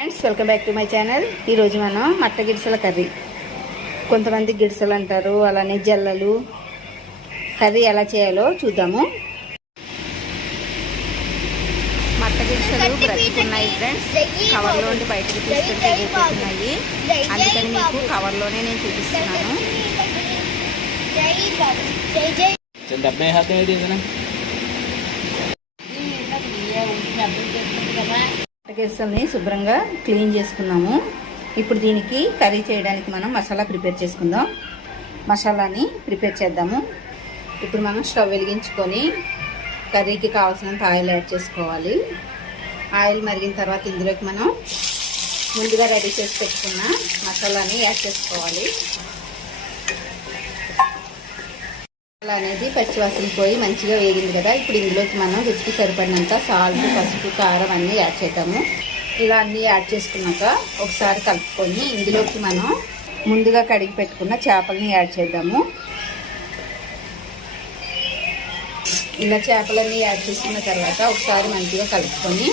Friends welcome back to my channel. ఈరోజు మనం మట్ట గిడిసెల curry, కొంతమంది గిడిసెలు అంటారు, అలానే జల్లలు, కర్రీ ఎలా చేయాలో చూద్దాము. మట్ట గిడిసెలు బ్రతుకున్నాయి ఫ్రెండ్స్, కవర్లో ఉండి బయటకు తీసుకుంటే ఎగిరిపోతున్నాయి. అందుకని మీకు కవర్లోనే నేను చూపిస్తున్నాను. గిడిసెల్ని శుభ్రంగా క్లీన్ చేసుకున్నాము. ఇప్పుడు దీనికి కర్రీ చేయడానికి మనం మసాలా ప్రిపేర్ చేసుకుందాం. మసాలాని ప్రిపేర్ చేద్దాము. ఇప్పుడు మనం స్టవ్ వెలిగించుకొని కర్రీకి కావాల్సినంత ఆయిల్ యాడ్ చేసుకోవాలి. ఆయిల్ మరిగిన తర్వాత ఇందులోకి మనం ముందుగా రెడీ చేసి పెట్టుకున్న మసాలాని యాడ్ చేసుకోవాలి. మసాలా అనేది పచ్చివాసన పోయి మంచిగా వేగింది కదా. ఇప్పుడు ఇందులోకి మనం రుచికి సరిపడినంత సాల్ట్, పసుపు, కారం అన్నీ యాడ్ చేద్దాము. ఇలా అన్నీ యాడ్ చేసుకున్నాక ఒకసారి కలుపుకొని ఇందులోకి మనం ముందుగా కడిగి పెట్టుకున్న చేపలని యాడ్ చేద్దాము. ఇలా చేపలన్నీ యాడ్ చేసుకున్న తర్వాత ఒకసారి మంచిగా కలుపుకొని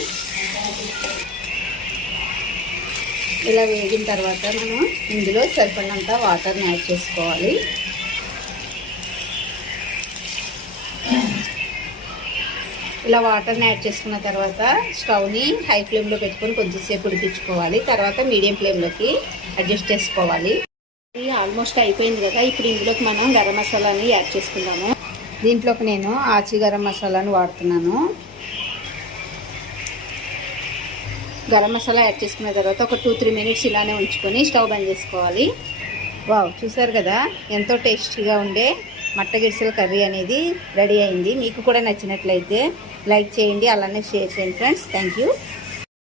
ఇలా వేగిన తర్వాత మనం ఇందులో సరిపడినంత వాటర్ని యాడ్ చేసుకోవాలి. ఇలా వాటర్ని యాడ్ చేసుకున్న తర్వాత స్టవ్ని హై ఫ్లేమ్లో పెట్టుకొని కొంచెంసేపు ఉడికించుకోవాలి. తర్వాత మీడియం ఫ్లేమ్లోకి అడ్జస్ట్ చేసుకోవాలి. ఇది ఆల్మోస్ట్ అయిపోయింది కదా. ఇప్పుడు ఇందులోకి మనం గరం మసాలాని యాడ్ చేసుకుందాము. దీంట్లోకి నేను ఆచి గరం మసాలాను వాడుతున్నాను. గరం మసాలా యాడ్ చేసుకున్న తర్వాత ఒక 2-3 మినిట్స్ ఇలానే ఉంచుకొని స్టవ్ బంద్ చేసుకోవాలి. వావ్, చూసారు కదా, ఎంతో టేస్టీగా ఉండే మట్ట గిడిసెల కర్రీ అనేది రెడీ అయింది. మీకు కూడా నచ్చినట్లయితే లైక్ చేయండి, అలానే షేర్ చేయండి ఫ్రెండ్స్. Thank you.